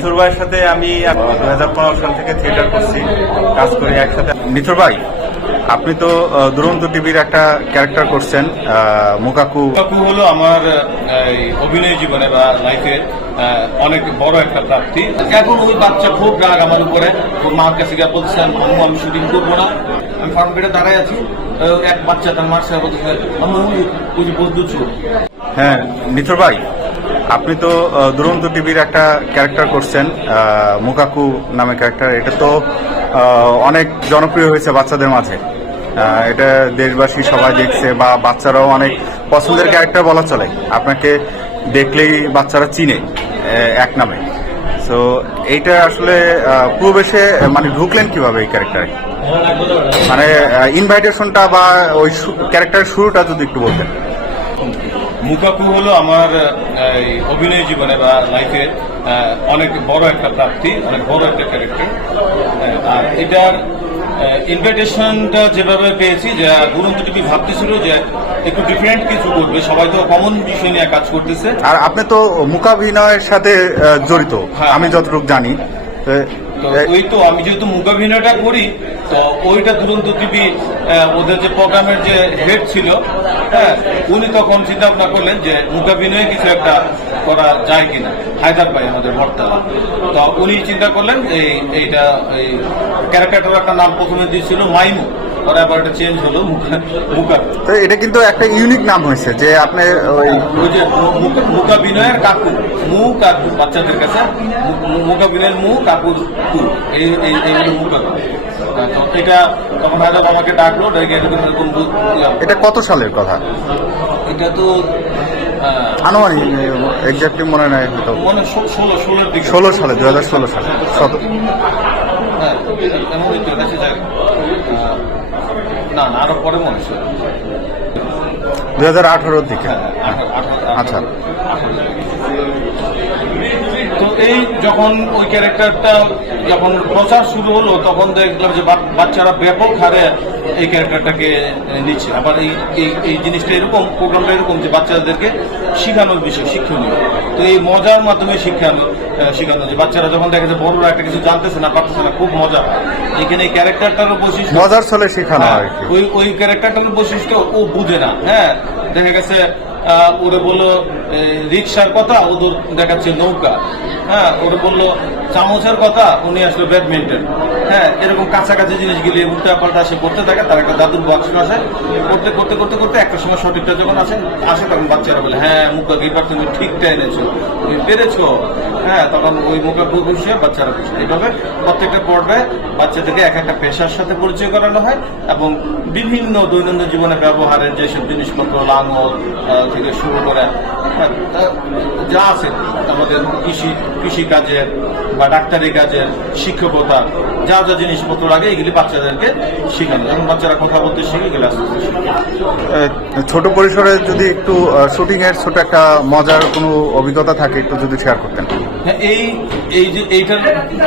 মিথুর ভাইয়ের সাথে আমি দু হাজার পনেরো সাল থেকে থিয়েটার করছি কাজ করি একসাথে। মিথুর ভাই আপনি তো দুরন্ত টিভির একটা ক্যারেক্টার করছেন আহ, মুকাকু। হলো আমার এই, অভিনয় জীবনে বা লাইফে অনেক বড় একটা প্রাপ্তি। এখন ওই বাচ্চা খুব রাগ আমার উপরে। ওর মার কাছে গিয়ে বলছেন আম্মু আমি শুটিং করব না। আমি ফার্ম পেটে দাঁড়ায় আছি। এক বাচ্চা তার মার সাথে বলতেছে আম্মু ওই- ওই যে বন্ধু হ্যাঁ মিথুর ভাই আপনি তো দুরন্ত টিভির একটা ক্যারেক্টার করছেন মুকাকু নামে ক্যারেক্টার এটা তো অনেক জনপ্রিয় হয়েছে বাচ্চাদের মাঝে। এটা দেশবাসী সবাই দেখছে বা বাচ্চারাও অনেক পছন্দের ক্যারেক্টার বলা চলে। আপনাকে দেখলেই বাচ্চারা চিনে এক নামে। তো এইটা আসলে প্রবেশে মানে ঢুকলেন কীভাবে এই ক্যারেক্টারে মানে ইনভাইটেশনটা বা ওই ক্যারেক্টারের শুরুটা যদি একটু বলতেন। মুকাকু হলো আমার এই, অভিনয় জীবনে বা লাইফে অনেক বড় একটা প্রাপ্তি অনেক বড় একটা ক্যারেক্টার আর এটার ইনভাইটেশনটা যেভাবে পেয়েছি যে দুরন্ত টিভি ভাবতেছিল যে একটু ডিফারেন্ট কিছু করবে সবাই তো কমন বিষয় নিয়ে কাজ করতেছে। আর আপনি তো মুকাভিনয়ের সাথে জড়িত হ্যাঁ। আমি যতটুকু জানি। তো, ওই তো আমি যেহেতু মুকাভিনয়টা করি তো ওইটা দুরন্ত টিভি ওদের যে প্রোগ্রামের যে হেড ছিল হ্যাঁ উনি তখন চিন্তা ভাবনা করলেন যে মুকাভিনয়ে কিছু একটা করা যায় কিনা। হায়দার ভাই আমাদের ভর্তালা তো উনি চিন্তা করলেন এই এইটা এই ক্যারেক্টারটার একটা নাম প্রথমে দিয়েছিল মাইমু। পরে আবার এটা চেঞ্জ হলো মুকা তো এটা কিন্তু একটা ইউনিক নাম হয়েছে যে আপনি ওই ওই যে মুকা- বিনয়ের কাকু মু কাকু বাচ্চাদের কাছে মুকা বিনয়ের মু কাকুর কু এই এই এই হলো মুকা এটা তখন আমাকে ডাকলো ডেকে এরকম এটা কত সালের কথা? এটা তো আনুমানিক এক্স্যাক্টলি মনে নাই হয়তো। ষোলো সালে দু হাজার ষোলো সালে। সত- হ্যাঁ এমনই তো কাছে যাক আহ, না না আরও পরে মনে ছিল দু হাজার আঠারোর দিকে। হ্যাঁ, আচ্ছা। তো এই যখন ওই ক্যারেক্টারটা যখন প্রচার শুরু হলো তখন দেখলাম যে বাচ্চারা ব্যাপক হারে এই ক্যারেক্টারটাকে নিচ্ছে। আবার এই এই- জিনিসটা এরকম প্রোগ্রামটা এরকম যে বাচ্চাদেরকে শেখানোর বিষয় শিক্ষণীয়। তো এই মজার মাধ্যমে শিক্ষানো আহ, শেখানো যে বাচ্চারা যখন দেখে যে বড়রা একটা কিছু জানতেছে না পারতেছে না খুব মজা হয়। এখানে এই ক্যারেক্টারটারও বৈশিষ্ট্য মজার ছলে শেখানো হ্যাঁ, কি। ওই ওই ক্যারেক্টারটার বৈশিষ্ট্য ও বুঝে না। হ্যাঁ দেখা গেছে ওরে বলল রিক্সার কথা ওদের দেখাচ্ছে নৌকা। হ্যাঁ ওরে বলল চামচের কথা উনি আসলে ব্যাডমিন্টন। হ্যাঁ এরকম কাছাকাছি জিনিসগুলি উল্টা পাল্টা সে করতে থাকে তার একটা দাদুর বক্স আছে করতে করতে করতে করতে একটা সময় সঠিকটা যখন আসে আসে তখন বাচ্চারা বলে হ্যাঁ মুখা গিপার তুমি ঠিকটা এনেছো তুমি পেরেছ। হ্যাঁ তখন ওই মুখা হয় বাচ্চারা হয়। এইভাবে প্রত্যেকটা পর্যায়ে বাচ্চাদেরকে এক একটা পেশার সাথে পরিচয় করানো হয় এবং বিভিন্ন দৈনন্দিন জীবনে ব্যবহারের যেসব জিনিসপত্র লাঙ্গল আহ, থেকে শুরু করে হ্যাঁ, যা আছে আমাদের কৃষি কৃষি কাজের বা ডাক্তারি কাজের শিক্ষকতা যা যা জিনিসপত্র লাগে এগুলি বাচ্চাদেরকে শেখানো যখন বাচ্চারা কথা বলতে শিখে গেলে আস্তে আস্তে ছোট পরিসরে যদি একটু শুটিং এর ছোট একটা মজার কোনো অভিজ্ঞতা থাকে একটু যদি শেয়ার করতেন। হ্যাঁ, এই এই যে এইটার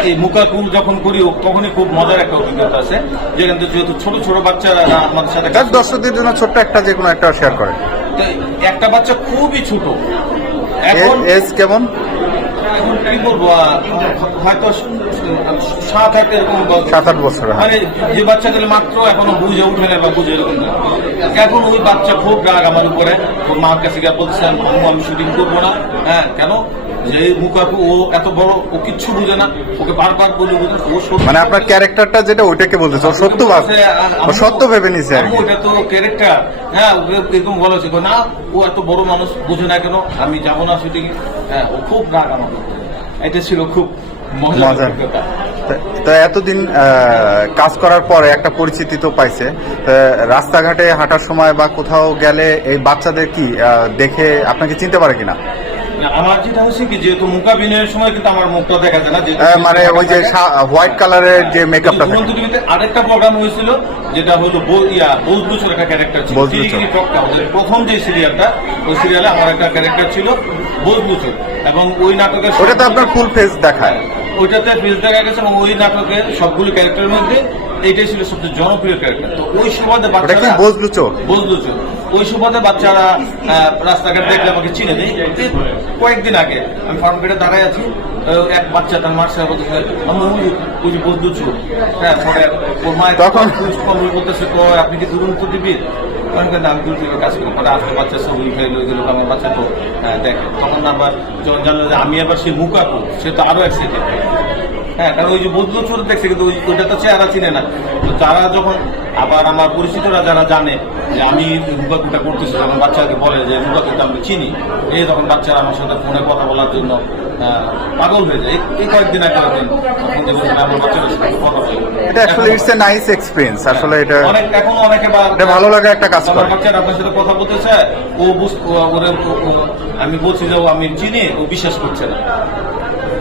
এই মুকাকু যখন করি তখনই খুব মজার একটা অভিজ্ঞতা আছে। যেখান থেকে যেহেতু ছোট ছোট বাচ্চারা আমাদের সাথে দর্শকদের জন্য ছোট্ট একটা যে কোনো একটা শেয়ার করেন তো একটা বাচ্চা খুবই ছোট এখন এজ কেমন এখন কি বলব হয়তো সাত আট এরকম। সাত আট বছর হ্যাঁ। মানে যে বাচ্চাগুলো মাত্র এখনও বুঝে উঠে না বা বুঝে এরকম না। এখন ওই বাচ্চা খুব রাগ আমার উপরে ওর মার কাছে গিয়ে বলছে আমি শুটিং করব না হ্যাঁ কেন যে মুখাকু ও এত বড় ও কিচ্ছু বুঝে না। ওকে বারবার বলে বুঝে মানে আপনার ক্যারেক্টারটা যেটা ওইটাকে বলতেছে ও সত্য ভাব ও সত্য ভেবে নিছে আর কি। তো ক্যারেক্টার হ্যাঁ ওকে এরকম বলা হচ্ছে না ও এত বড় মানুষ বুঝে না কেন আমি যাব না শুটিং হ্যাঁ ও খুব রাগ আমার এটা ছিল খুব মজার তো- এতদিন কাজ করার পরে একটা পরিচিতি তো পাইছে। রাস্তাঘাটে হাঁটার সময় বা কোথাও গেলে এই বাচ্চাদের কি দেখে আপনাকে চিনতে পারে কিনা? আমার যেটা হচ্ছে কি যেহেতু মুকাবিনের সময় কিন্তু আমার মুখটা দেখা যায় না মানে ওই যে হোয়াইট কালারের যে মেকআপটা থাকে। টিভিতে আরেকটা প্রোগ্রাম হয়েছিল যেটা হলো ইয়া একটা ক্যারেক্টার ছিল। বজলুচর। প্রথম যে সিরিয়ালটা ওই সিরিয়ালে আমার একটা ক্যারেক্টার ছিল বৌদ্ধচুর এবং ওই নাটকের ওটা তো আপনার ফুল ফেস দেখায়। ওইটাতে ফেস দেখা গেছে এবং ওই নাটকে সবগুলো ক্যারেক্টারের মধ্যে এইটাই ছিল সবচেয়ে জনপ্রিয় ক্যারেক্টার তো ওই সুবাদে বাচ্চারা বজলু চোর ওই সুবাদে বাচ্চারা রাস্তাঘাট দেখলে আমাকে চিনে এই কয়েকদিন আগে আমি ফার্ম গেটে দাঁড়ায় আছি এক বাচ্চা তার মার সাথে বলতেছে আমার ওই যে- ওই যে বদলু চোর হ্যাঁ পরে ওর মায়ের তখন? খবর করতেছে আপনি কি দুরন্ত টিভির আমি আমি কাজ করি পরে আজকে বাচ্চা এগুলো আমার বাচ্চা তো হ্যাঁ, দেখে তখন আবার যখন জানলো যে আমি আবার সেই সে তো আরও এক্সাইটেড হ্যাঁ কারণ ওই যে বদলু চোর দেখছে কিন্তু ওইটা তো চেহারা চিনে না। তো যারা যখন আবার আমার পরিচিতরা যারা জানে যে আমি রুবাকুটা করতেছি তখন বাচ্চাকে বলে যে রুবাকুটা আমি চিনি। এই তখন বাচ্চারা আমার সাথে ফোনে কথা বলার জন্য পাগল হয়ে যায়। এই- কয়েকদিন আগে আমার বাচ্চাদের সাথে কথা বলে। এটা actually it's a nice experience আসলে এটা অনেক এখন অনেকে বা এটা ভালো লাগা একটা কাজ আমার করে। বাচ্চারা আপনার সাথে কথা বলতে চায় ও বুঝ- ওরে আমি বলছি যে আমি চিনি ও বিশ্বাস করছে না।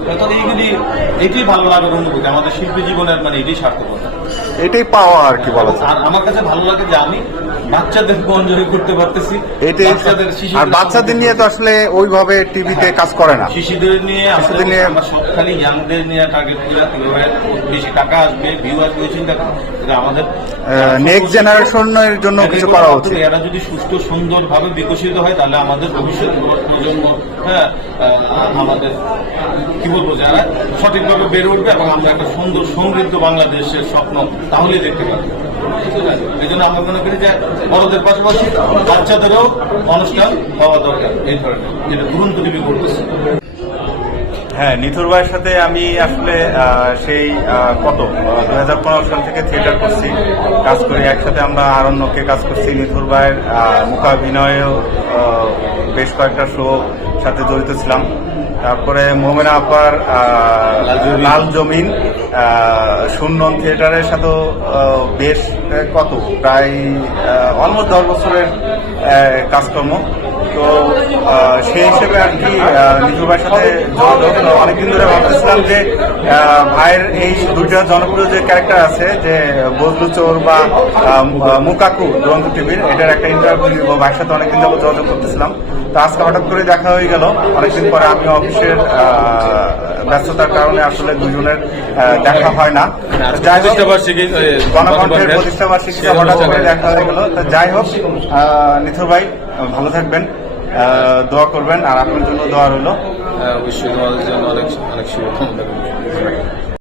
তো এইগুলি এটাই ভালো লাগার অনুভূতি আমাদের শিল্পী জীবনের মানে এটাই সার্থকতা। এটাই পাওয়া আর কি বলা? আর আমার কাছে ভালো লাগে যে আমি বাচ্চাদের কনজুরি করতে পারতেছি। এটাই বাচ্চাদের আর বাচ্চাদের নিয়ে তো আসলে ওইভাবে টিভিতে কাজ করে না। শিশুদের নিয়ে আমাদের নিয়ে- খালি ইয়াংদের নিয়ে টার্গেট করে কীভাবে বেশি টাকা আসবে ভিউ আসবে চিন্তা করি আমাদের নেক্সট জেনারেশনের জন্য কিছু করা উচিত। এরা যদি সুস্থ সুন্দর ভাবে বিকশিত হয় তাহলে আমাদের ভবিষ্যৎ প্রজন্ম হ্যাঁ আমাদের কি বলব যারা সঠিকভাবে বেড়ে উঠবে এবং আমরা একটা সুন্দর সমৃদ্ধ বাংলাদেশের স্বপ্ন তাহলেই দেখতে পাবো। এই জন্য আমরা মনে করি যে বড়দের পাশাপাশি বাচ্চাদেরও অনুষ্ঠান হওয়া দরকার এই ধরনের যেটা টিভি করতেছে। হ্যাঁ নিথুর ভাইয়ের সাথে আমি আসলে সেই কত দু হাজার পনেরো সাল থেকে থিয়েটার করছি কাজ করি। একসাথে আমরা আরণ্যকে কাজ করছি নিথুর ভাইয়ের আহ, বেশ কয়েকটা শো সাথে জড়িত ছিলাম। তারপরে মোমেনা আপার লাল জমিন। সুন্দন থিয়েটারের সাথেও বেশ কত প্রায় অলমোস্ট দশ বছরের কাজকর্ম। তো সেই হিসেবে আর কি নিজু ভাইয়ের সাথে অনেকদিন ধরে ভাবতেছিলাম যে ভাইয়ের এই দুইটা জনপ্রিয় যে ক্যারেক্টার আছে যে বজলু চোর বা মুকাকু দুরন্ত টিভির এটার একটা ইন্টারভিউ নিব ভাইয়ের সাথে অনেকদিন যাব যোগাযোগ করতেছিলাম। তো আজকে হঠাৎ করে দেখা হয়ে গেল। অনেকদিন পরে আমি অফিসের ব্যস্ততার কারণে আসলে দুজনের দেখা হয় না। যাই হোক, গণকণ্ঠের গণকণ্ঠের প্রতিষ্ঠা হঠাৎ করে দেখা হয়ে গেল। তো যাই হোক নিথুর ভাই ভালো থাকবেন। দোয়া করবেন আর আপনার জন্য দোয়া রইল। অবশ্যই তোমাদের জন্য অনেক অনেক শুভকামনা।